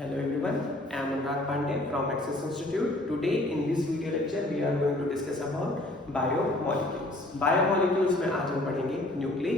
Hello everyone, I am Anurag Pandey from Access Institute. Today in this video lecture we are going to discuss about biomolecules. Biomolecules में आज हम पढ़ेंगे nucleic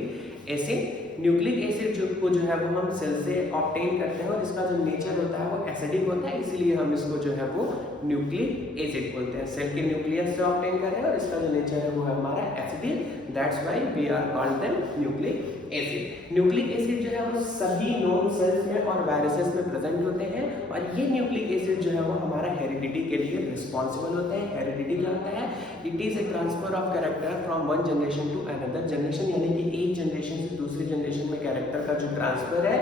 acid. Nucleic acid जो है वो हम cell से ऑब्टेन करते हैं और इसका जो नेचर होता है वो एसिडिक होता है, इसीलिए हम इसको जो है वो न्यूक्लिक एसिड बोलते हैं। सेल के न्यूक्लियस से ऑब्टेन कर रहे हैं और इसका जो नेचर है वो है हमारा acidic, that's why we are called them nucleic acid. Nucleic acid जो है वो सभी नॉन सेल्स में और वायरसेस में प्रेजेंट होते हैं और ये न्यूक्लिक एसिड जो है वो हमारा हेरिडिटी के लिए रिस्पॉन्सिबल होते हैं। हेरिडिटी क्या होता है? It is a transfer of character from one generation to another generation, यानी कि एक जनरेशन से दूसरी जनरेशन में कैरेक्टर का जो ट्रांसफर है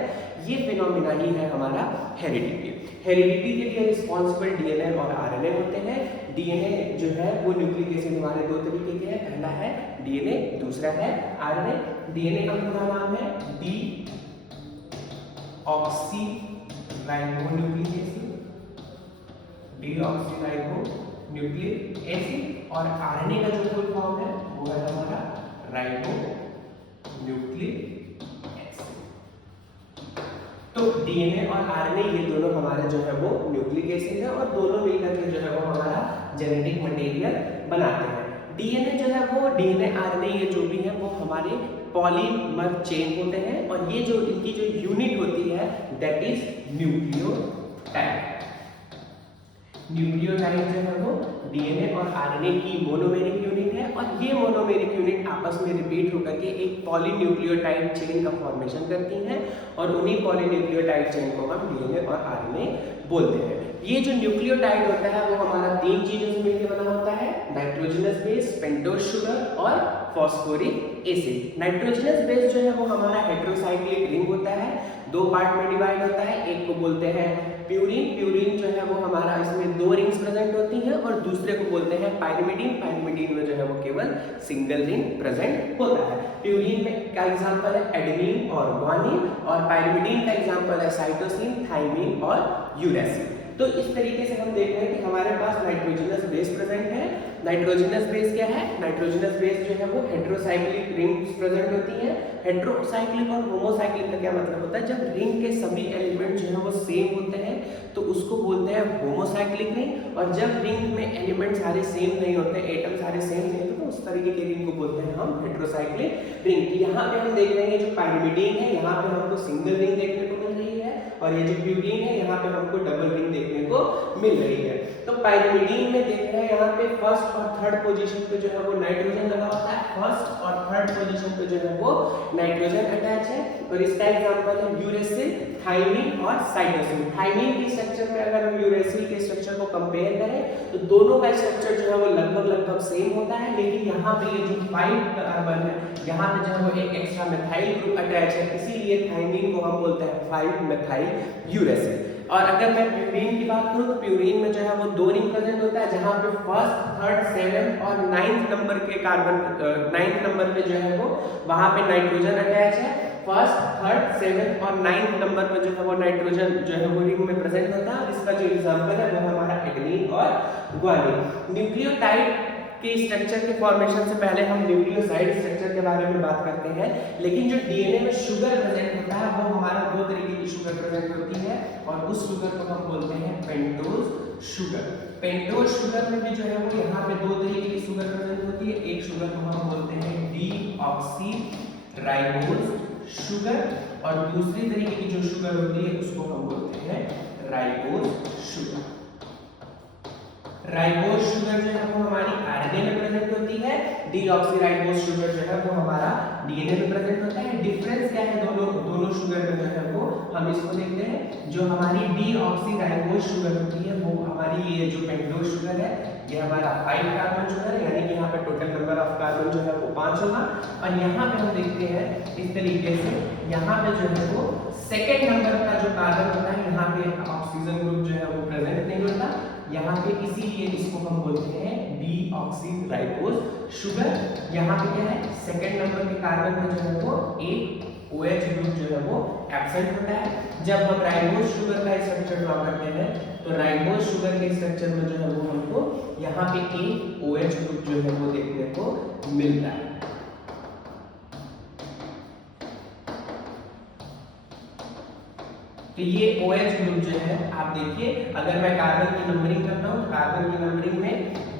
ये फिनोमिना ही है हमारा हेरिडिटी। हेरिडिटी के लिए रिस्पॉन्सिबल डीएनए और आरएनए होते हैं। डीएनए जो है वो न्यूक्लिक एसिड हमारे दो तरीके के हैं, पहला है डीएनए, दूसरा है आरएनए। डीएनए का पूरा नाम है D oxy ribonucleic acid, deoxyribonucleic acid, और आरएनए का जो फुल फॉर्म है वो है हमारा राइबोन्यूक्लिक एसिड। तो डीएनए और आरएनए ये दोनों हमारे जो है वो न्यूक्लिक एसिड है और दोनों मिलकर के जो है वो हमारा जेनेटिक मटेरियल बनाते हैं। डीएनए जो है वो डीएनए आरएनए ये जो भी है वो हमारे पॉलीमर चेन होते हैं और ये जो इनकी जो यूनिट होती है दैट इज न्यूक्लियोटाइड। न्यूक्लियोटाइड जो है वो डीएनए और आरएनए की मोनोमेरिक यूनिट है और ये मोनोमेरिक यूनिट आपस में रिपीट होकर के एक पॉलीन्यूक्लियोटाइड चेन का फॉर्मेशन करती हैं और उन्हीं पॉलीन्यूक्लियोटाइड चेन को हम डीएनए और आरएनए बोलते हैं। ये जो न्यूक्लियोटाइड होता है वो हमारा तीन चीजों से मिलकर बना होता है, नाइट्रोजनस बेस, पेंटोज शुगर और फॉस्फोरिक एसिड। नाइट्रोजनस बेस जो है वो हमारा हेटेरोसाइक्लिक रिंग होता है, दो पार्ट में डिवाइड होता है। एक को बोलते हैं प्यूरिन, प्यूरिन जो है वो हमारा इसमें दो रिंग्स प्रेजेंट होती हैं और दूसरे को बोलते हैं पायरिमिडीन, पायरिमिडीन में जो है वो केवल सिंगल रिंग प्रेजेंट होता है। प्यूरिन में का एग्जांपल है एडेनिन और ग्वानिन और पायरिमिडीन का एग्जांपल है साइटोसिन, थाइमिन और यूरेसिल। तो इस तरीके से हम देख रहे हैं कि हमारे पास नाइट्रोजनस बेस प्रेजेंट है। नाइट्रोजनस बेस क्या है? नाइट्रोजनस बेस जो है वो हेटेरोसाइक्लिक रिंग्स प्रेजेंट होती हैं। हेटेरोसाइक्लिक और होमोसाइक्लिक का क्या मतलब होता है? जब रिंग के सभी एलिमेंट जो है वो सेम होते हैं तो उसको बोलते हैं होमोसाइक्लिक रिंग, और जब रिंग में एलिमेंट सारे सेम नहीं होते, एटम सारे सेम नहीं होते, तो उस तरीके के रिंग को बोलते हैं हम हेटेरोसाइक्लिक रिंग। यहाँ पे हम देख रहे हैं जो पायरिमिडीन है यहाँ पे हमको सिंगल रिंग देखने को मिल रही है और ये जो प्यूरिन है यहाँ पे हमको डबल रिंग देखने को मिल रही है। तो पायरिमिडीन में देख रहे हैं यहाँ पे फर्स्ट और थर्ड पोजीशन पे जो है वो नाइट्रोजन लगा होता है, फर्स्ट और थर्ड पोजीशन पे जो है वो नाइट्रोजन अटैच है और इसका एग्जांपल है यूरेसिल, थाइमिन और साइटोसिन। थाइमिन के स्ट्रक्चर में अगर हम यूरेसिल के स्ट्रक्चर को कंपेयर करें तो दोनों का स्ट्रक्चर जो है वो लगभग सेम होता है, लेकिन यहाँ पे ये जो 5 कार्बन है यहाँ पे जो है वो एक एक्स्ट्रा मेथाइल ग्रुप अटैच है, इसीलिए थाइमिन को हम बोलते हैं 5 मेथाइल यूरेसिल। और अगर मैं प्यूरिन की बात करूं तो प्यूरिन में जो है वो दो रिंग प्रेजेंट होता है जहां पे फर्स्ट, थर्ड, 7 और 9th नंबर के कार्बन 9th नंबर पे जो है वो वहां पे नाइट्रोजन अटैच है। फर्स्ट, थर्ड, 7 और 9th नंबर पे जो है वो नाइट्रोजन जो है वो रिंग में प्रेजेंट होता है और इसका जो एग्जांपल है वो हमारा एडेनिन और ग्वानिन। न्यूक्लियोटाइड के स्ट्रक्चर के फॉर्मेशन से पहले हम न्यूक्लियोसाइड स्ट्रक्चर के बारे में बात करते हैं, लेकिन जो डीएनए में शुगर प्रेजेंट होता है वो हमारा दो तरीके की शुगर प्रेजेंट होती है और उस शुगर को हम बोलते हैं पेंटोज शुगर। पेंटोज शुगर में भी जो है वो यहाँ पे दो तरीके की शुगर प्रेजेंट होती है, एक शुगर को हम बोलते हैं डीऑक्सी राइबोज शुगर और दूसरी तरीके की जो शुगर होती है उसको हम बोलते हैं राइबोज शुगर। राइबोज शुगर जो है वो हमारी आरएनए में प्रेजेंट होती है, डीऑक्सीराइबोज शुगर जो है वो हमारा डीएनए में प्रेजेंट होता है। डिफरेंस क्या है दोनों शुगर में जो है वो हम इसको देखते हैं। जो हमारी डीऑक्सीराइबोज शुगर होती है वो हमारी ये जो पेंटोज शुगर है ये हमारा 5 कार्बन शुगर है, यानी कि यहाँ पे टोटल नंबर ऑफ कार्बन जो है वो 5 होगा और यहाँ पे हम देखते हैं इस तरीके से यहाँ पे जो है वो सेकेंड नंबर का जो कार्बन होता है यहाँ पे ऑक्सीजन ग्रुप जो है वो प्रेजेंट नहीं होता यहाँ पे, इसीलिए इसको हम बोलते हैं डीऑक्सीराइबोज शुगर। यहाँ पे क्या है? सेकेंड नंबर के कार्बन में जो है वो एक OH ग्रुप जो है वो एब्सेंट होता है। जब हम राइबोज शुगर का स्ट्रक्चर ड्रॉ करते हैं तो राइबोज शुगर के स्ट्रक्चर में जो है वो हमको यहाँ पे एक OH ग्रुप जो है वो देखने को मिलता है। तो ये OH ग्रुप जो है आप देखिए, अगर मैं कार्बन की नंबरिंग करता हूँ, कार्बन की नंबरिंग में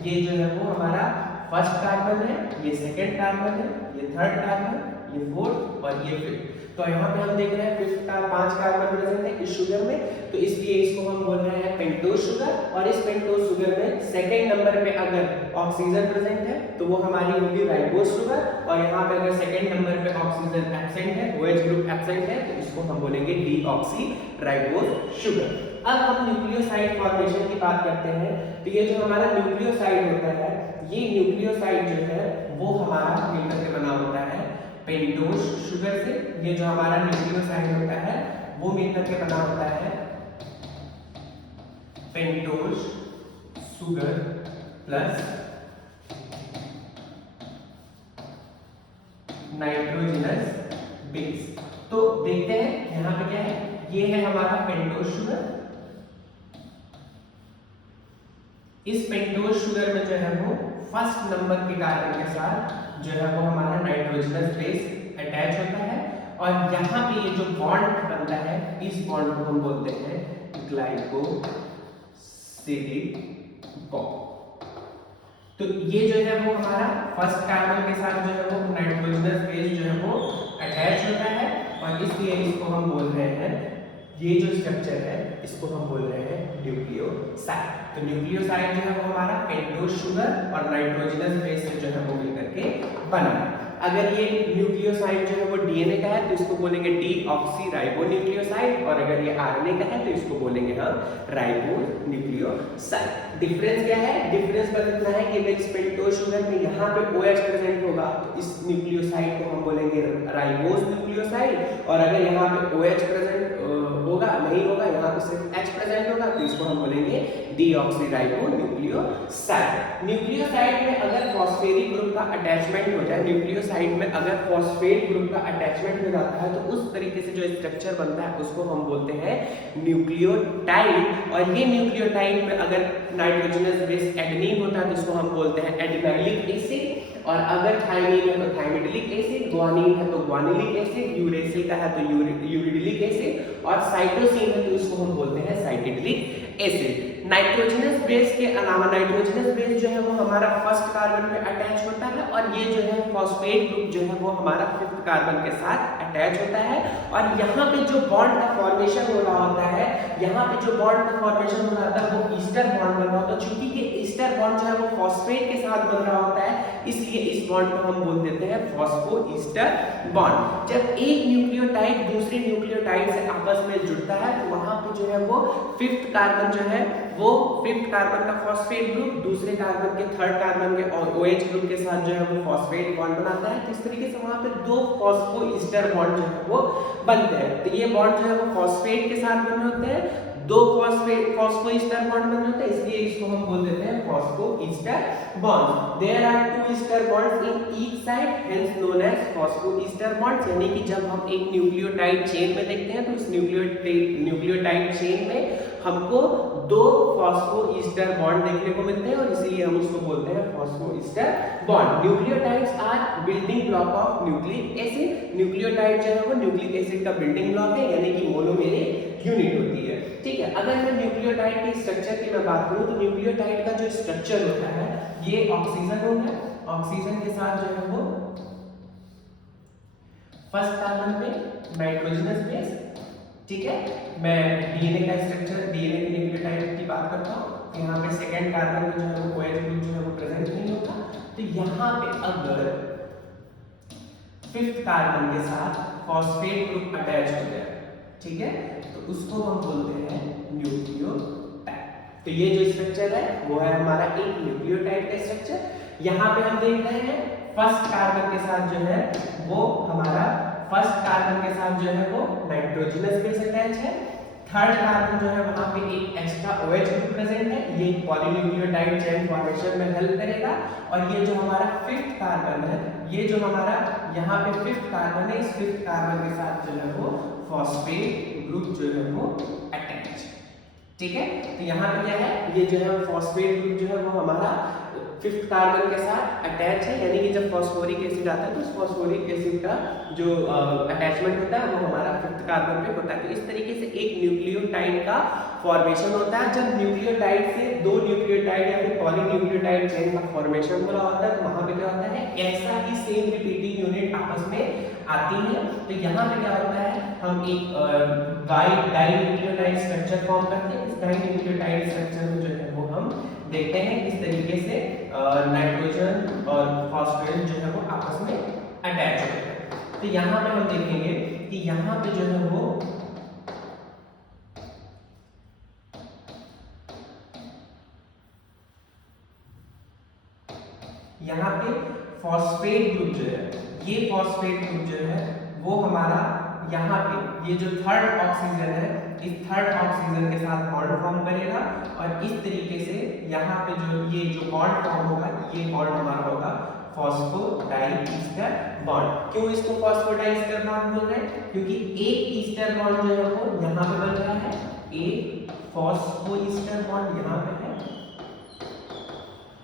ये जो है वो हमारा फर्स्ट कार्बन है, ये सेकंड कार्बन है, ये थर्ड कार्बन, ये फोर्थ और ये फिफ्थ। तो यहाँ पे हम देख रहे हैं फिफ्थ का 5 कार्बन प्रेजेंट है इस शुगर में, तो इसलिए इसको हम बोल रहे हैं पेंटोज शुगर। और इस पेंटोज शुगर में सेकंड नंबर पे अगर ऑक्सीजन प्रेजेंट है तो वो हमारी होगी राइबोज शुगर, और यहाँ पे अगर सेकंड नंबर पे ऑक्सीजन एब्सेंट है, OH ग्रुप एब्सेंट है, तो इसको हम बोलेंगे डीऑक्सी राइबोज शुगर। अब हम न्यूक्लियोसाइड फॉर्मेशन की बात करते हैं। तो ये जो हमारा न्यूक्लियोसाइड होता है, ये न्यूक्लियोसाइड जो है वो हमारा मिलकर के बना होता है पेंटोज शुगर से। ये जो हमारा न्यूक्लियोसाइड होता है वो मिलकर के बना होता है pentose sugar plus nitrogenous base. तो देखते हैं यहाँ पे क्या है, ये है हमारा पेंटोज शुगर। इस पेंटोज शुगर में जो है वो फर्स्ट नंबर के कार्बन के साथ जो है वो हमारा नाइट्रोजनस बेस अटैच होता है, और यहाँ पे ये जो बॉन्ड बनता है इस बॉन्ड को हम बोलते हैं ग्लाइकोसिलिक बॉन्ड। तो ये जो है वो हमारा फर्स्ट कार्बन के साथ जो है वो नाइट्रोजनस बेस जो है वो अटैच होता है, और इसलिए इसको हम बोल रहे हैं, ये जो स्ट्रक्चर है इसको हम बोल रहे हैं न्यूक्लियोसाइड। तो न्यूक्लियोसाइड जो है वो हमारा पेंटोज शुगर और नाइट्रोजनस बेस से जो है वो मिलकर के बना है। अगर ये न्यूक्लियोसाइड जो है वो डीएनए का है तो इसको बोलेंगे डीऑक्सी राइबो न्यूक्लियोसाइड, और अगर ये आरएनए का है तो इसको बोलेंगे हम राइबो न्यूक्लियोसाइड। डिफरेंस क्या है? डिफरेंस बस इतना है कि इस पेंटोज शुगर में यहाँ पे OH प्रेजेंट होगा तो इस न्यूक्लियोसाइड को हम बोलेंगे राइबोज न्यूक्लियोसाइड, और अगर यहाँ पे OH प्रेजेंट होगा नहीं होगा, यहाँ पे सिर्फ H प्रेजेंट होगा तो इसको हम बोलेंगे डीऑक्सीराइबो न्यूक्लियोसाइड। न्यूक्लियोसाइड में अगर फॉस्फेरिक ग्रुप का अटैचमेंट हो जाए, न्यूक्लियोसाइड में अगर फॉस्फेट ग्रुप का अटैचमेंट हो जाता है तो उस तरीके से जो स्ट्रक्चर बनता है उसको हम बोलते हैं न्यूक्लियोटाइड। और ये न्यूक्लियोटाइड में अगर नाइट्रोजनस बेस एडेनिन होता है तो इसको हम बोलते हैं एडिनाइलिक एसिड, और अगर थाइमिन है तो थाइमिडिलिक एसिड, ग्वानिन है तो ग्वानिलिक एसिड, यूरेसिल का है तो यूरिडिलिक एसिड, और साइटोसिन है तो इसको हम बोलते हैं साइटिडिलिक एसिड। नाइट्रोजनस बेस के अलावा नाइट्रोजनस बेस जो है वो हमारा फर्स्ट कार्बन पे अटैच होता है, और ये जो है फॉस्फेट ग्रुप जो है वो हमारा फिफ्थ कार्बन के साथ अटैच होता है, और यहाँ पे जो बॉन्ड का फॉर्मेशन हो रहा होता है, यहाँ पे जो बॉन्ड का फॉर्मेशन हो रहा था वो ईस्टर बॉन्ड बन रहा होता है। चूंकि ये ईस्टर बॉन्ड जो है वो फॉस्फेट के साथ बन रहा होता है, इसलिए इस बॉन्ड को हम बोल देते हैं फॉस्फोईस्टर बॉन्ड। जब एक न्यूक्लियोटाइड दूसरे न्यूक्लियोटाइड से आपस में जुड़ता है तो वहां पे जो है वो फिफ्थ कार्बन जो है वो फिफ्थ कार्बन का फॉस्फेट ग्रुप दूसरे कार्बन के थर्ड कार्बन के और OH ग्रुप के साथ जो है वो फॉस्फेट बॉन्ड बनाता है। तो इस तरीके से वहां पे दो फॉस्फोईस्टर बॉन्ड जो है वो बनते हैं। तो ये बॉन्ड जो है वो फॉस्फेट के साथ बने होते हैं, दो फॉस्फोईस्टर बॉन्ड बने होते हैं, इसलिए इसको हम बोल देते हैं phosphoester bond. There are two ester bonds in each side, hence known as phosphoester bonds. यानी कि जब हम एक न्यूक्लियोटाइड चेन में देखते हैं तो इस न्यूक्लियोटाइड चेन में हमको दो फॉस्फोईस्टर बॉन्ड देखने को मिलते हैं, और इसीलिए हम उसको बोलते हैं phosphoester bond. Nucleotides are building block of nucleic acid. Nucleotide जो है वो न्यूक्लिक एसिड का बिल्डिंग ब्लॉक है, यानी कि मोनोमेरिक यूनिट होती है। ठीक है, अगर मैं न्यूक्लियोटाइड के स्ट्रक्चर की मैं बात करूं तो न्यूक्लियोटाइड का जो स्ट्रक्चर होता है ये ऑक्सीजन होता है, ऑक्सीजन के साथ जो है वो फर्स्ट कार्बन पे नाइट्रोजनस बेस। ठीक है, मैं डीएनए का स्ट्रक्चर, डीएनए के न्यूक्लियोटाइड की बात करता हूं। यहाँ पे सेकंड कार्बन पे जो है वो OH ग्रुप जो है वो प्रेजेंट नहीं होता, तो यहाँ पे अगर फिफ्थ कार्बन के साथ फॉस्फेट ग्रुप अटैच हो जाए, ठीक है, तो उसको हम बोलते हैं न्यूक्लियोटाइड। तो ये जो स्ट्रक्चर है वो है हमारा एक न्यूक्लियोटाइड का स्ट्रक्चर। यहाँ पे हम देख रहे हैं फर्स्ट कार्बन के साथ जो है वो हमारा फर्स्ट कार्बन के साथ जो है वो नाइट्रोजनस बेस अटैच है, थर्ड कार्बन जो है वहां पे एक एक्स्ट्रा OH ग्रुप प्रेजेंट है, ये पॉलीन्यूक्लियोटाइड चेन फॉर्मेशन में हेल्प करेगा। और ये जो हमारा फिफ्थ कार्बन है, ये जो हमारा यहाँ पे फिफ्थ कार्बन है, इस फिफ्थ कार्बन के साथ जो है वो फॉस्फेट ग्रुप जो है वो अटैच। ठीक है, तो यहाँ पे क्या है, ये जो है फॉस्फेट ग्रुप जो है वो हमारा फिफ्थ कार्बन के साथ अटैच है, यानी कि जब फॉस्फोरिक एसिड आता है तो उस फॉस्फोरिक एसिड का जो अटैचमेंट होता है वो हमारा फिफ्थ कार्बन पे होता है। तो इस तरीके से एक न्यूक्लियोटाइड का फॉर्मेशन होता है। जब न्यूक्लियोटाइड से दो न्यूक्लियोटाइड या फिर पॉलीन्यूक्लियोटाइड चेन का फॉर्मेशन हो रहा होता है तो वहां पे क्या होता है, ऐसा ही सेम रिपीटिंग यूनिट आपस में आती है। तो यहाँ पे क्या होता है, हम एक डाइन्यूक्लियोटाइड स्ट्रक्चर फॉर्म करते हैं। इस डाइन्यूक्लियोटाइड स्ट्रक्चर में जो है वो हम देखते हैं किस तरीके से नाइट्रोजन और फॉस्फेट जो है वो आपस में अटैच होते हैं। तो यहाँ पे हम देखेंगे कि यहाँ पे जो है वो यहाँ पे फॉस्फेट ग्रुप जो है, ये फॉस्फेट ग्रुप जो है वो हमारा यहाँ पे ये जो थर्ड ऑक्सीजन है, इस थर्ड ऑक्सीजन के साथ बॉन्ड फॉर्म करेगा और इस तरीके से यहाँ पे जो ये जो बॉन्ड फॉर्म होगा, ये बॉन्ड हमारा होगा फॉस्फोडाइईस्टर बॉन्ड। क्यों इसको फॉस्फोडाइईस्टर बॉन्ड बोल रहे हैं? क्योंकि एक ईस्टर बॉन्ड जो है वो यहाँ पे बन रहा है, एक फॉस्फोईस्टर बॉन्ड यहाँ पे है,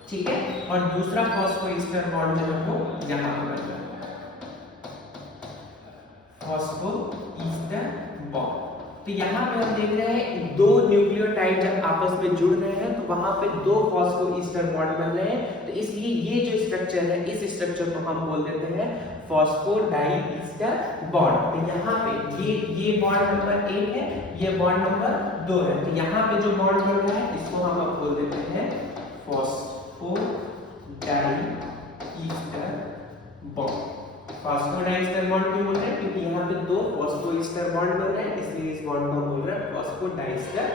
ठीक है, और दूसरा फॉस्फोईस्टर बॉन्ड जो है वो यहाँ पे बन रहा है, फॉस्फोईस्टर बॉन्ड। तो यहाँ पे हम देख रहे हैं दो न्यूक्लियोटाइड जब आपस में जुड़ रहे हैं तो वहां पे दो फॉस्फोईस्टर बॉन्ड बन रहे हैं। तो इसलिए ये जो स्ट्रक्चर है, इस स्ट्रक्चर को हम बोल देते हैं फॉस्फोडाइईस्टर बॉन्ड। तो यहाँ पे ये बॉन्ड नंबर 1 है, ये बॉन्ड नंबर 2 है। तो यहाँ पे जो बॉन्ड बन रहा है इसको हम अब बोल देते हैं फॉस्फोडाइईस्टर बॉन्ड। फॉस्फोडाइईस्टर बॉन्ड क्यों बोल रहे हैं? क्योंकि यहाँ पे दो फॉस्फोईस्टर बॉन्ड बन रहे हैं, इसलिए इस बॉन्ड को बोल रहे हैं फॉस्फोडाइईस्टर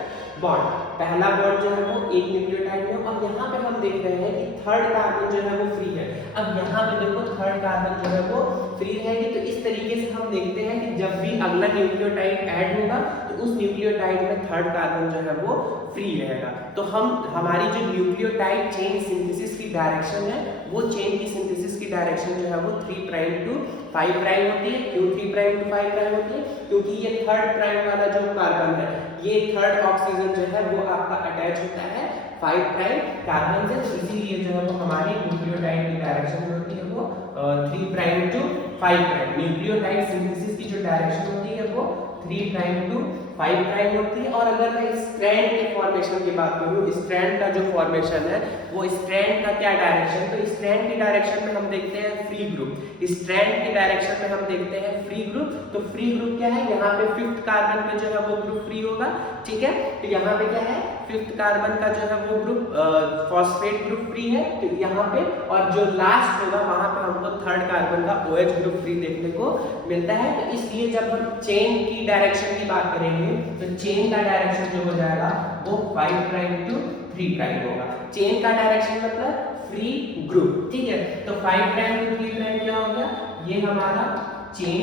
बॉन्ड। पहला बॉन्ड जो है वो एक न्यूक्लियोटाइड में, और यहाँ पे हम देख रहे हैं कि थर्ड कार्बन जो है वो फ्री है। अब यहाँ पे देखो थर्ड कार्बन जो है वो फ्री रहेगी। तो इस तरीके से हम देखते हैं कि जब भी अगला न्यूक्लियोटाइड ऐड होगा तो उस न्यूक्लियोटाइड में थर्ड कार्बन जो है वो फ्री रहेगा। तो हमारी जो न्यूक्लियोटाइड चेन सिंथेसिस की डायरेक्शन है, वो चेन की सिंथेसिस की डायरेक्शन जो है वो 3 प्राइम टू 5 प्राइम होती है। क्यों 3 प्राइम टू 5 प्राइम होती है? क्योंकि ये थर्ड प्राइम वाला जो कार्बन है, ये थर्ड ऑक्सीजन जो है वो आपका अटैच होता है 5 प्राइम कार्बन से, तो इसीलिए जो है वो हमारी न्यूक्लियोटाइड की डायरेक्शन होती है वो 3 prime to 5 prime. Nucleotide synthesis की जो डायरेक्शन होती है वो 3 प्राइम टू 5 प्राइम होती है। और अगर मैं स्ट्रैंड के फॉर्मेशन की बात करूं, स्ट्रैंड का जो फॉर्मेशन है वो स्ट्रैंड का क्या डायरेक्शन, तो स्ट्रैंड की डायरेक्शन में हम देखते हैं फ्री ग्रुप। स्ट्रैंड की डायरेक्शन में हम देखते हैं फ्री ग्रुप। तो फ्री ग्रुप क्या है, यहाँ पे 5th कार्बन पे जो है वो ग्रुप फ्री होगा, ठीक है। तो यहाँ पे क्या है, 5th कार्बन का जो है वो ग्रुप फॉस्फेट ग्रुप फ्री है, तो यहाँ पे, और जो लास्ट होगा वहां पे हमको थर्ड कार्बन का OH ग्रुप फ्री देखने को मिलता है। तो इसलिए जब हम चेन की डायरेक्शन की बात करेंगे तो चेन का डायरेक्शन जो हो जाएगा वो 5 प्राइम टू 3 प्राइम होगा। चेन का डायरेक्शन मतलब फ्री ग्रुप, ठीक है। तो 5 प्राइम टू 3 प्राइम क्या हो गया, ये हमारा चेन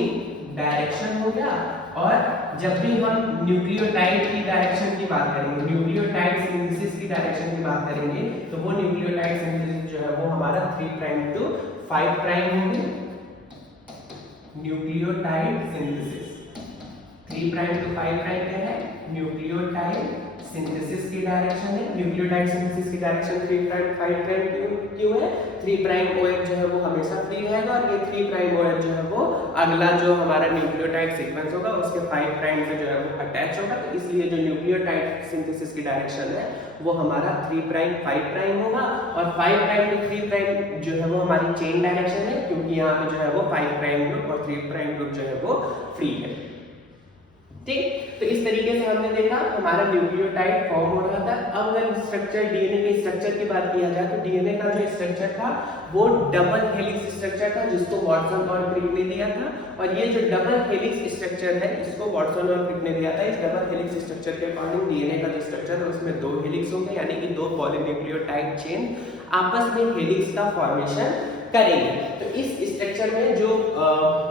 डायरेक्शन हो गया। और जब भी हम न्यूक्लियोटाइड की डायरेक्शन की बात करेंगे, न्यूक्लियोटाइड सिंथेसिस की डायरेक्शन की बात करेंगे, तो वो न्यूक्लियोटाइड सिंथेसिस जो है वो हमारा 3 प्राइम टू 5 प्राइम होगी। Nucleotide synthesis 3 prime to 5 prime क्या है, न्यूक्लियोटाइड सिंथेसिस की डायरेक्शन है। न्यूक्लियोटाइड सिंथेसिस की डायरेक्शन 3 प्राइम 5 प्राइम क्यों है? 3 प्राइम OH जो है वो हमेशा फ्री रहेगा, और ये 3 प्राइम OH जो है वो अगला जो हमारा न्यूक्लियोटाइड सीक्वेंस होगा उसके 5 प्राइम से जो है वो अटैच होगा। तो इसलिए जो न्यूक्लियोटाइड सिंथेसिस की डायरेक्शन है वो हमारा 3 प्राइम 5 प्राइम होगा, और 5 प्राइम टू 3 प्राइम जो है वो हमारी चेन डायरेक्शन है, क्योंकि यहाँ पे जो है वो 5 प्राइम ग्रुप और 3 प्राइम ग्रुप जो है वो फ्री है, ठीक। तो इस तरीके से हमने देखा हमारा न्यूक्लियोटाइड फॉर्म हो रहा था। अब अगर स्ट्रक्चर डीएनए के स्ट्रक्चर की बात किया जाए तो डीएनए का जो स्ट्रक्चर था वो डबल हेलिक्स स्ट्रक्चर था, जिसको वॉटसन और क्रिक ने दिया था। और ये जो डबल हेलिक्स स्ट्रक्चर है इसको वॉटसन और क्रिक ने दिया था। इस डबल हेलिक्स स्ट्रक्चर के अकॉर्डिंग डीएनए का जो स्ट्रक्चर है उसमें 2 हेलिक्स होंगे, यानी कि 2 पॉलीन्यूक्लियोटाइड चेन आपस में हेलिक्स का फॉर्मेशन करेंगे। तो इस स्ट्रक्चर में जो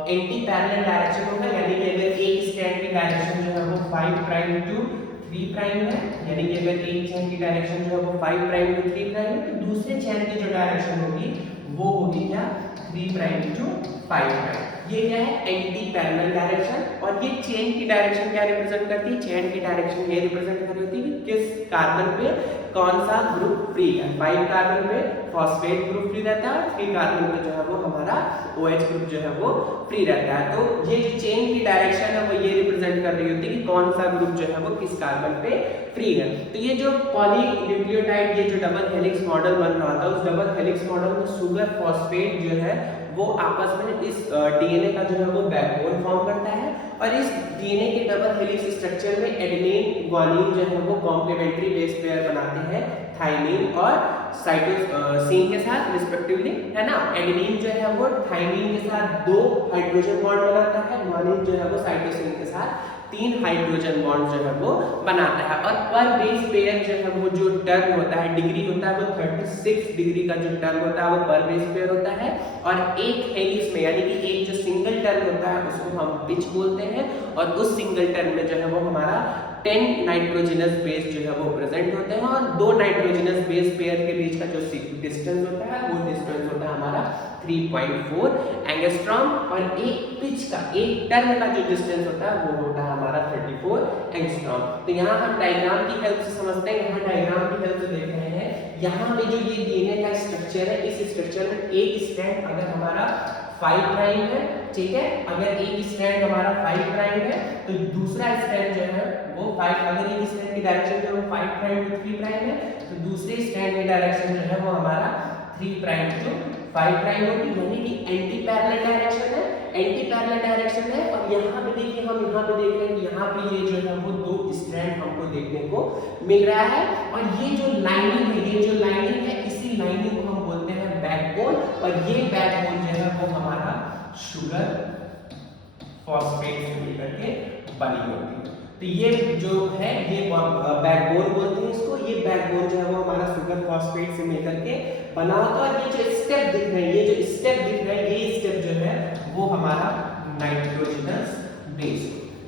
एंटी पैरेलल डायरेक्शन होगा, यानी कि अगर एक स्ट्रैंड की डायरेक्शन जो है वो 5 प्राइम टू 3 प्राइम है, यानी कि अगर एक चेन की डायरेक्शन जो है वो 5 प्राइम टू 3 प्राइम है, तो दूसरे चेन की जो डायरेक्शन होगी वो होगी क्या, 3 प्राइम टू 5 प्राइम। ये क्या है, एंटी पैरेलल डायरेक्शन। और ये चेन की डायरेक्शन क्या रिप्रेजेंट करती है, चेन की डायरेक्शन ये रिप्रेजेंट कर रही होती है कि किस कार्बन पे कौन सा ग्रुप फ्री है। 5 कार्बन पे फॉस्फेट ग्रुप फ्री रहता है और 3 कार्बन पे जो है वो हमारा OH ग्रुप जो है वो फ्री रहता है। तो ये जो चेन की डायरेक्शन है वो ये रिप्रेजेंट कर रही होती है कि कौन सा ग्रुप जो है वो किस कार्बन पे फ्री है। तो ये जो पॉलीन्यूक्लियोटाइड, ये जो डबल हेलिक्स मॉडल बन रहा था, उस डबल हेलिक्स मॉडल में शुगर फॉस्फेट जो है वो आपस में इस डीएनए का जो है वो बैकबोन फॉर्म करता है। और इस डीएनए के डबल हेलिक्स स्ट्रक्चर में एडेनिन ग्वानिन जो है वो कॉम्प्लीमेंट्री बेस पेयर बनाते हैं थाइमिन और साइटोसिन के साथ रिस्पेक्टिवली, है ना। एडेनिन जो है वो थाइमिन के साथ 2 हाइड्रोजन बॉन्ड बनाता है, ग्वानिन जो है वो साइटोसिन के साथ 3 हाइड्रोजन बॉन्ड जो है वो बनाता है। और पर बेस पेयर जो है वो जो टर्न होता है, डिग्री होता है वो 36 डिग्री का जो टर्न होता है वो पर बेस पेयर होता है। और एक हेलिक्स में यानी कि एक जो सिंगल टर्न होता है उसको हम पिच बोलते हैं। और उस सिंगल टर्न में जो है वो हमारा 10 नाइट्रोजनस बेस जो है वो प्रेजेंट होते हैं। और 2 नाइट्रोजनस बेस पेयर के बीच का जो डिस्टेंस होता है वो डिस्टेंस होता है हमारा 3.4 एंगस्ट्रॉम। और एक पिच का, एक टर्न का जो डिस्टेंस होता है वो होता है हमारा 34 एंगस्ट्रॉम। तो यहाँ हम डायग्राम की हेल्प से समझते हैं। यहाँ डायग्राम की हेल्प से देख रहे हैं, यहाँ पे जो ये डीएनए का स्ट्रक्चर है, इस स्ट्रक्चर में एक स्ट्रैंड अगर हमारा 5 प्राइम है, ठीक है, अगर एक स्ट्रैंड हमारा 5 प्राइम है तो दूसरा स्ट्रैंड जो है वो 5, अगर एक स्ट्रैंड की डायरेक्शन जो है वो 5 प्राइम टू 3 प्राइम है तो दूसरे स्ट्रैंड की डायरेक्शन जो है वो हमारा 3 प्राइम टू 5 प्राइम होगी, यानी कि एंटी पैरेलल डायरेक्शन है, एंटी पैरेलल डायरेक्शन है। और यहाँ पे देखिए, हम यहाँ पे देख रहे हैं कि यहाँ पे ये जो है वो 2 स्ट्रैंड हमको देखने को मिल रहा है। और ये जो लाइनिंग है, ये जो लाइनिंग है, इसी लाइनिंग को हम बोलते हैं बैकबोन। और ये बैकबोन जो है वो हमारा शुगर फॉस्फेट से मिलकर के बनी होती है। तो ये जो है ये बैकबोन बोलते हैं इसको। ये बैकबोन जो है वो हमारा शुगर फॉस्फेट से मिलकर के बना होता है। और ये जो स्टेप दिख रहे हैं, ये जो स्टेप दिख रहे हैं, ये स्टेप जो है वो हमारा नाइट्रोजनस बेस,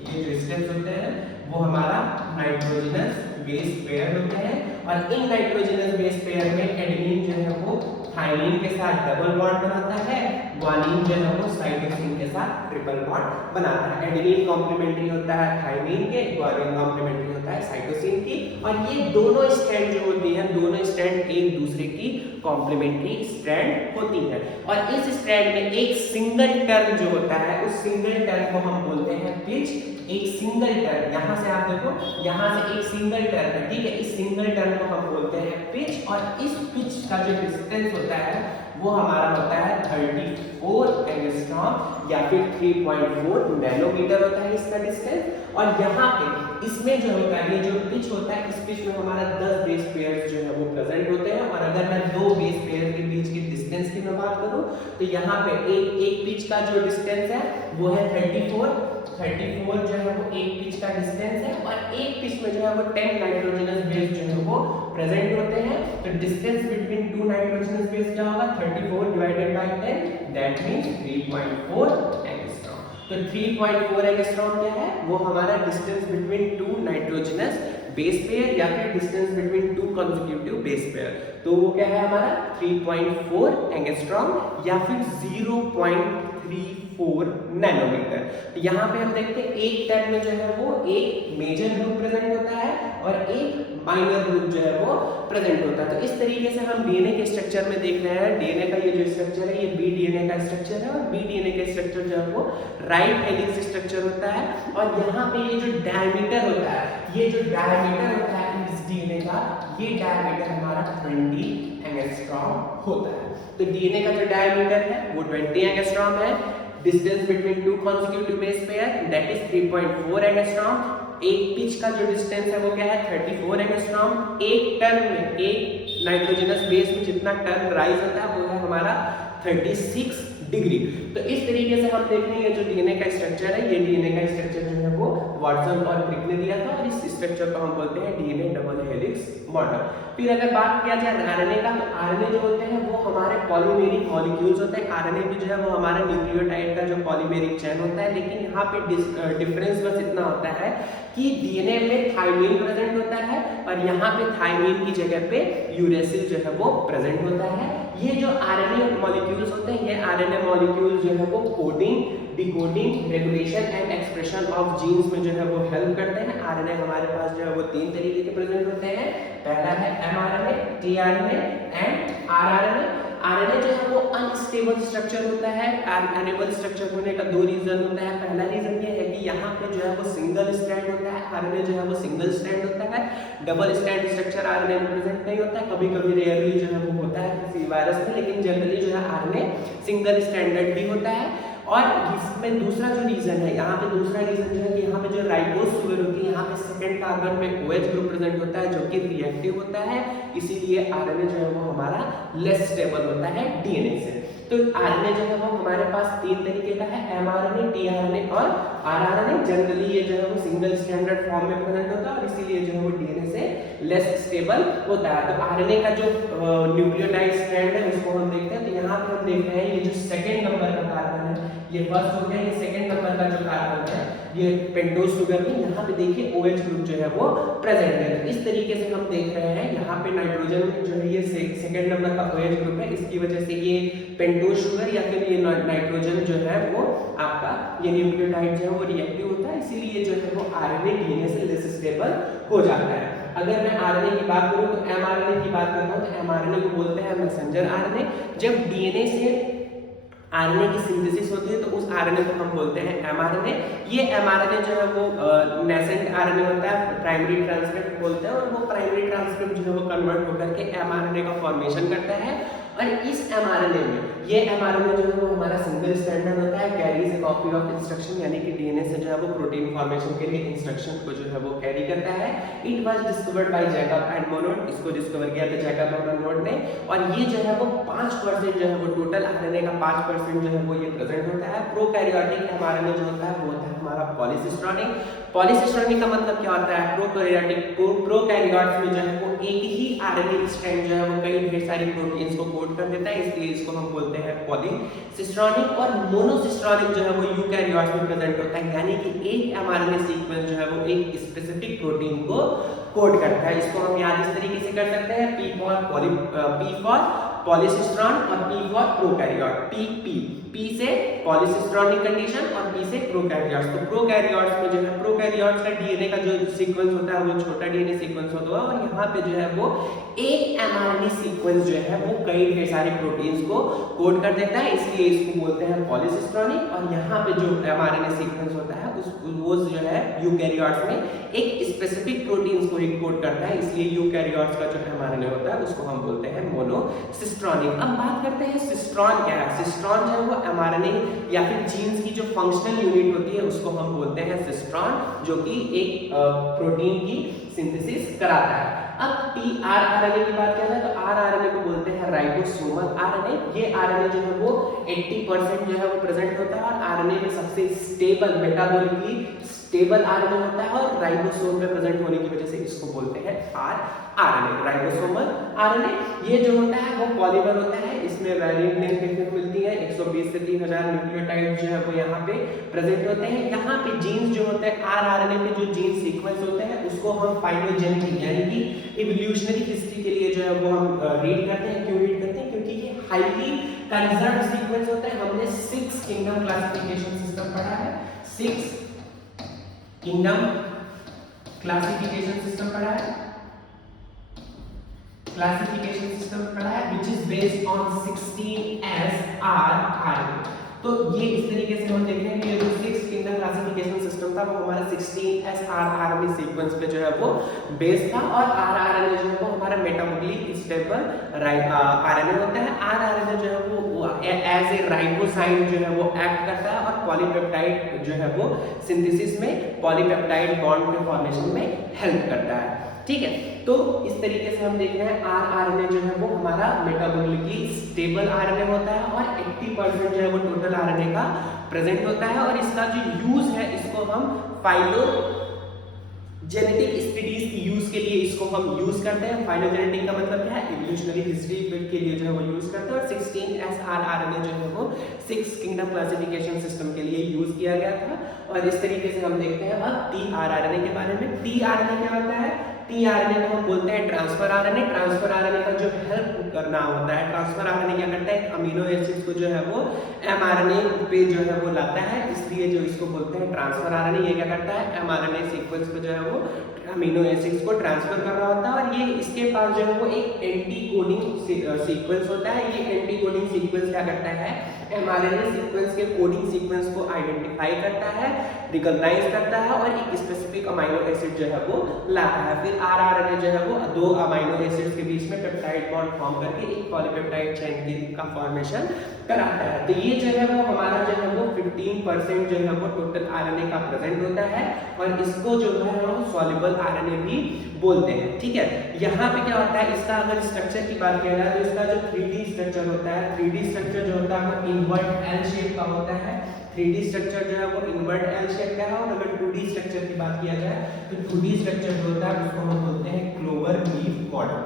ये जो स्टेप्स होते हैं वो हमारा नाइट्रोजनस बेस पेयर होते हैं। और इन नाइट्रोजनस बेस पेयर में एडेनिन जो है वो थाइमिन के साथ डबल बॉन्ड बनाता है, ग्वानिन जो है वो साइटोसिन के साथ ट्रिपल बॉन्ड बनाता है। एडेनिन कॉम्प्लीमेंट्री होता है थाइमिन के, ग्वानिन कॉम्प्लीमेंट्री होता है साइटोसिन की। और ये दोनों स्ट्रैंड जो होती हैं, दोनों स्ट्रैंड एक दूसरे की कॉम्प्लीमेंट्री स्ट्रैंड होती है। और इस स्ट्रैंड में एक सिंगल टर्न जो होता है, उस सिंगल टर्न को हम बोलते हैं पिच। एक सिंगल टर्न, यहाँ से आप देखो, यहाँ से एक सिंगल टर्न है, ठीक है, इस सिंगल टर्न को हम बोलते हैं पिच। और इस पिच का जो डिस्टेंस होता है वो हमारा होता है 34 एंगस्ट्रॉम या फिर 3.4 नैनोमीटर होता है इसका डिस्टेंस। और यहाँ पे इसमें जो होता है, ये जो पिच होता है, इस पिच में हमारा 10 बेस पेयर्स जो है वो प्रेजेंट होते हैं। और अगर मैं 2 बेस पेयर के बीच के डिस्टेंस की मैं बात करूँ तो यहाँ पे एक पिच का जो डिस्टेंस है वो है 34 जो है वो एक पिच का डिस्टेंस है। और एक पिच में जो है वो 10 नाइट्रोजनस बेस जो है वो प्रेजेंट होते हैं। तो डिस्टेंस बिटवीन 2 नाइट्रोजनस बेस क्या होगा, 34 divided by 10, that means 3.4 angstrom. तो 3.4 एंगस्ट्रॉम क्या है, वो हमारा distance between 2 nitrogenous base pair या फिर distance between 2 consecutive base pair. तो वो क्या है हमारा 3.4 एंगस्ट्रॉम या फिर 0.34 नैनोमीटर। यहाँ पे हम देखते हैं एक टर्न में जो है वो एक मेजर ग्रुप प्रेजेंट होता है और एक माइनर ग्रुप जो है वो प्रेजेंट होता है। तो इस तरीके से हम डीएनए के स्ट्रक्चर में देख रहे हैं। डीएनए का ये जो स्ट्रक्चर है ये बी डीएनए का स्ट्रक्चर है। और बी डीएनए का स्ट्रक्चर जो है वो राइट हेलिक्स स्ट्रक्चर होता है। और यहाँ पे ये जो डायमीटर होता है, ये जो डायमीटर होता है इस डीएनए का, ये डायमीटर हमारा 20 एंगस्ट्रॉम होता है। तो डीएनए का जो डायमीटर है वो 20 एंगस्ट्रॉम है। Distance between 2 consecutive base pair that is 3.4 angstrom. एक पिच का जो डिस्टेंस है वो क्या है 34 एंगस्ट्रॉम। एक टर्न में, एक नाइट्रोजनस बेस में जितना टर्न राइज होता है वो है हमारा 36 डिग्री। तो इस तरीके से हम देख रहे हैं ये जो डीएनए का स्ट्रक्चर है, ये डीएनए का स्ट्रक्चर जो है वो वाटसन और क्रिक ने दिया था। और इस स्ट्रक्चर को हम बोलते हैं डीएनए डबल हेलिक्स मॉडल। फिर अगर बात किया जाए आरएनए का, तो आरएनए जो होते हैं वो हमारे पॉलीमेरिक मॉलिक्यूल्स होते हैं। आरएनए भी जो है वो हमारा न्यूक्लियोटाइड का जो पॉलीमेरिक चेन होता है। लेकिन यहाँ पे डिफरेंस बस इतना होता है कि डीएनए में थाइमिन प्रेजेंट होता है और यहाँ पे थाइमिन की जगह पे यूरेसिल जो है वो प्रेजेंट होता है। ये जो आरएनए मॉलिक्यूल्स होते हैं, ये आरएनए मॉलिक्यूल जो है वो coding, decoding, regulation and expression of genes में जो है वो हेल्प करते हैं। आरएनए हमारे पास जो है वो 3 तरीके के प्रेजेंट होते हैं। पहला है mRNA, tRNA and rRNA. RNA जो है वो अनस्टेबल स्ट्रक्चर होता है। अनस्टेबल स्ट्रक्चर होने का 2 रीजन होता है। पहला रीजन ये है कि यहाँ पे जो है वो सिंगल स्ट्रैंड होता है। आरएनए जो है वो सिंगल स्ट्रैंड होता है, डबल स्ट्रैंड स्ट्रक्चर आरएनए में प्रेजेंट नहीं होता है। कभी-कभी रेयरली जो है वो होता है किसी वायरस में, लेकिन जनरली जो है आरएनए सिंगल स्ट्रैंडेड भी होता है। और इसमें दूसरा जो रीजन है, यहाँ पे दूसरा रीजन जो है कि यहाँ पे जो राइबोस शुगर होती है, यहाँ पे सेकंड कार्बन में OH ग्रुप प्रेजेंट होता है जो कि रिएक्टिव होता है, इसीलिए आरएनए जो है वो हमारा लेस स्टेबल होता है डीएनए से। तो आरएनए जो है वो हमारे पास 3 तरीके का है, एमआरएनए, टीआरएनए और आरआरएनए। जनरली ये जो है वो सिंगल स्टैंडर्ड फॉर्म में प्रेजेंट होता है और इसीलिए जो है वो डीएनए से लेस स्टेबल होता है। तो आरएनए का जो न्यूक्लियोटाइड स्ट्रैंड है उसको हम देखते हैं। तो यहाँ पे हम देख रहे हैं ये जो सेकंड नंबर का कार्बन है, ये फर्स्ट हो गया, ये सेकंड नंबर का जो कार्बन है ये पेंटोज शुगर में, यहाँ पे देखिए OH ग्रुप जो है वो प्रेजेंट है। तो इस तरीके से हम देख रहे हैं यहाँ पे नाइट्रोजन जो है ये सेकंड नंबर का OH ग्रुप है, इसकी वजह से ये पेंटोज शुगर या फिर ये नाइट्रोजन जो है वो आपका ये न्यूक्लियोटाइड जो है वो रिएक्टिव होता है, इसीलिए जो है वो आरएनए डीएनए से लेस स्टेबल हो जाता है। अगर मैं आरएनए की बात करूं तो एमआरएनए की बात करता हूं तो एमआरएनए को बोलते हैं मैसेंजर आरएनए। जब डीएनए से आरएनए की सिंथेसिस होती है तो उस आरएनए को हम बोलते हैं एमआरएनए। ये एमआरएनए जो है वो नेसेंट आरएनए होता है, प्राइमरी ट्रांसक्रिप्ट बोलते हैं, और वो प्राइमरी ट्रांसक्रिप्ट जो है वो कन्वर्ट होकर के एमआरएनए का फॉर्मेशन करता है। और इस एमआरएनए में ये एमआरएनए जो है वो हमारा सिंगल स्टैंडर्ड होता है, carries A copy of instruction, यानी कि डीएनए से जो है वो प्रोटीन फॉर्मेशन के लिए इंस्ट्रक्शन को जो है वो कैरी करता है। It was discovered by Jacob and Monod, इसको डिस्कवर किया था जैकब और मोनोड ने। और ये जो है वो 5% जो है वो टोटल आरएनए का 5% जो है वो ये प्रेजेंट होता है। प्रोकैरियोटिक एमआरएनए जो होता है वो होता है हमारा पॉलीसिस्ट्रोनिक। पॉलीसिस्ट्रोनिक का मतलब क्या होता है? प्रोकैरियोटिक, प्रोकैरियोट्स में जो है वो एक ही आरएनए स्ट्रैंड जो है वो कई ढेर सारी प्रोटीन्स को कोड कर देता है, इसलिए इसको हम बोलते हैं पॉलीसिस्ट्रोनिक। और मोनोसिस्ट्रोनिक जो है वो यूकैरियोट्स में प्रेजेंट होता है, यानी कि एक एमआरएनए सीक्वेंस जो है वो एक स्पेसिफिक प्रोटीन को कोड करता है। इसको हम याद इस तरीके से कर सकते हैं, P फॉर पॉलीसिस्ट्रॉन और P फॉर प्रोकैरियोट। P से पॉलीसिस्ट्रॉनिक कंडीशन और P से प्रोकैरियोट्स। तो प्रोकैरियोट्स में जो है प्रोकैरियोट्स का डीएनए का जो सीक्वेंस होता है वो छोटा डीएनए सीक्वेंस होता है, और यहाँ पे जो है वो एक एमआरएनए सीक्वेंस जो है वो कई ढेर सारे प्रोटीन्स को कोड कर देता है, इसलिए इसको बोलते हैं पॉलीसिस्ट्रॉनिक। और यहाँ पे जो एमआरएनए सीक्वेंस होता है वो जो है यूकैरियोट्स में एक स्पेसिफिक प्रोटीन्स को ही कोड करता है, इसलिए यूकैरियोट्स का जो एमआरएनए होता है उसको हम बोलते हैं मोनोसिस्ट्रॉनिक। अब बात करते हैं सिस्ट्रॉन क्या है। सिस्ट्रॉन जो है वो एमआरएनए या फिर जीन्स की जो फंक्शनल यूनिट होती है उसको हम बोलते हैं सिस्ट्रॉन, जो कि एक प्रोटीन की सिंथेसिस कराता है। अब टीआरआरएनए की बात करते हैं तो आरआरएनए को बोलते हैं राइबोसोमल आरएनए। ये आरएनए जो है वो 80% जो है वो प्रेजेंट होता है, और आरएनए में सबसे स्टेबल, मेटाबॉलिकली स्टेबल आरएनए होता है, और राइबोसोम में प्रेजेंट होने की वजह से इसको बोलते हैं आरएनए, राइबोसोमल आरएनए। ये जो होता है वो पॉलीमर होता है, इसमें वैरिएंट लेंथ देखने को मिलती है, 120 से 3000 न्यूक्लियोटाइड जो है वो यहाँ पे प्रेजेंट होते हैं। यहाँ पे जीन्स जो होते हैं आरआरएनए में जो जीन सीक्वेंस होते हैं उसको हम फाइलोजेनेटिक यानी कि इवोल्यूशनरी हिस्ट्री के लिए जो है वो हम रीड करते हैं। क्यों रीड करते हैं? क्योंकि ये हाईली कंजर्व्ड सीक्वेंस होता है। हमने 6 किंगडम क्लासिफिकेशन सिस्टम पढ़ा है, 6 किंगडम क्लासिफिकेशन सिस्टम पढ़ा है, क्लासिफिकेशन सिस्टम पढ़ा है which is based on 16S RRNA। तो ये इस तरीके से हम देखते हैं कि ये जो 6 किंगडम क्लासिफिकेशन सिस्टम था वो हमारा 16S RRNA सीक्वेंस पे जो है वो बेस था, और RRNA जो है वो हमारा मेटाबॉलिकली स्टेबल आरएनए होता है। RRNA जो है वो एज ए राइबोसाइन जो है वो एक्ट करता है, और पॉलीपेप्टाइड जो है वो सिंथेसिस में पॉलीपेप्टाइड बॉन्ड के फॉर्मेशन में हेल्प करता है। ठीक है, तो इस तरीके से हम देख रहे हैं आरआरएनए जो है वो हमारा मेटाबॉलिकली स्टेबल आरएनए होता है, और 80% जो है वो टोटल आरएनए का प्रेजेंट होता है। और इसका जो यूज है इसको हम फाइलोजेनेटिक स्टडीज की यूज के लिए इसको हम यूज करते हैं। फाइलोजेनेटिक का मतलब क्या है? इवोल्यूशनरी हिस्ट्री के लिए जो है वो यूज करते हैं। और 16S RRNA जो है वो 6 किंगडम क्लासिफिकेशन सिस्टम के लिए यूज किया गया था। और इस तरीके से हम देखते हैं अब टीआरआरएनए के बारे में। टीआरएनए क्या होता है? टीआरएनए को हम बोलते हैं ट्रांसफर आरएनए। ट्रांसफर आरएनए का जो हेल्प करना होता है, ट्रांसफर आरएनए क्या करता है, अमीनो एसिड्स को जो है वो एमआरएनए पे जो है वो लाता है, इसलिए जो इसको बोलते हैं ट्रांसफर आरएनए। ये क्या करता है, एमआरएनए सीक्वेंस पे जो है वो अमीनो एसिड्स को ट्रांसफर कर रहा होता है, और ये इसके पास जो है वो एक एंटी कोडिंग सीक्वेंस होता है। ये एंटी कोडिंग सीक्वेंस क्या करता है, एमआरएनए सीक्वेंस के कोडिंग सीक्वेंस को आइडेंटिफाई करता है, रिकॉग्नाइज करता है, और एक स्पेसिफिक अमीनो एसिड जो है वो लाता है। फिर आरआरएनए जो है वो दो अमीनो एसिड्स के बीच में पेप्टाइड बॉन्ड फॉर्म करके एक पॉलीपेप्टाइड चेन का फॉर्मेशन कराता है। तो ये जो है वो हमारा जो है वो 15% जो है वो टोटल आरएनए का प्रेजेंट होता है, और इसको जो है हम सॉल्युबल आरएनए भी बोलते हैं। ठीक है, यहाँ पे क्या होता है, इसका अगर स्ट्रक्चर की बात किया जाए तो इसका जो 3D स्ट्रक्चर होता है, 3D स्ट्रक्चर जो होता है वो इनवर्ट एल शेप का होता है। 3D स्ट्रक्चर जो है वो इनवर्ट एल शेप का है, और अगर 2D स्ट्रक्चर की बात किया जाए तो 2D स्ट्रक्चर जो होता है उसको हम बोलते हैं clover leaf model.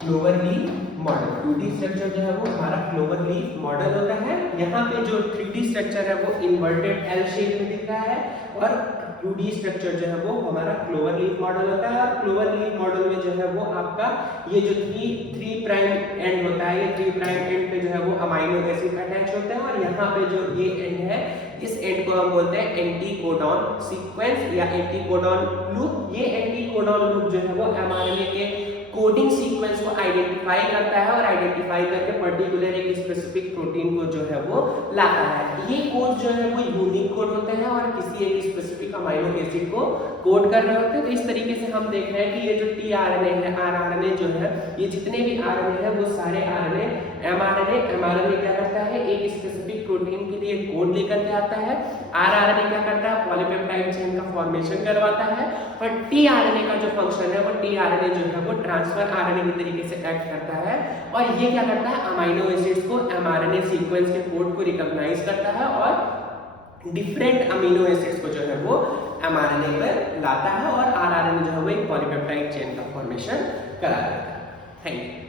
Clover leaf model 2D structure जो है वो हमारा क्लोवर लीफ मॉडल होता है। यहाँ पे जो 3D स्ट्रक्चर है वो इन्वर्टेड एल शेप में दिख रहा है, और 2D स्ट्रक्चर जो है वो हमारा क्लोवर लीफ मॉडल होता है। और क्लोवर लीफ मॉडल में जो है वो आपका ये जो 3 प्राइम एंड होता है, ये 3 प्राइम एंड पे जो है वो अमीनो एसिड अटैच होते हैं, और यहाँ पे जो ये एंड है, इस एंड को हम बोलते हैं एंटीकोडॉन सीक्वेंस या एंटीकोडॉन लूप। ये एंटीकोडॉन लूप जो है वो एमआरएनए के कोडिंग सीक्वेंस को आइडेंटिफाई करता है, और आइडेंटिफाई करके पर्टिकुलर एक स्पेसिफिक प्रोटीन को जो है वो लाता है। ये कोड जो है वो यूनिक कोड होते हैं, और किसी एक स्पेसिफिक अमीनो एसिड को कोड कर रहे होते हैं। तो इस तरीके से हम देख रहे हैं कि ये जो टीआरएनए है, आरआरएनए जो है, ये जितने भी आरएनए है वो सारे आरएनए एमआरएनए क्या करता है, एक स्पेसिफिक प्रोटीन के लिए कोड लेकर के आता है। आरआरएनए क्या करता है, पॉलीपेप्टाइड चेन का फॉर्मेशन करवाता है, और टीआरएनए का जो फंक्शन है वो टीआरएनए जो है वो ट्रांसफर आरएनए के तरीके से एक्ट करता है, और ये क्या करता है, अमीनो एसिड्स को एमआरएनए सीक्वेंस के कोड को रिकॉग्नाइज करता है, और डिफरेंट अमीनो एसिड्स को जो है वो एमआरएनए पर लाता है, और आरआरएनए जो है वो एक पॉलीपेप्टाइड चेन का फॉर्मेशन करा देता है। Thank you.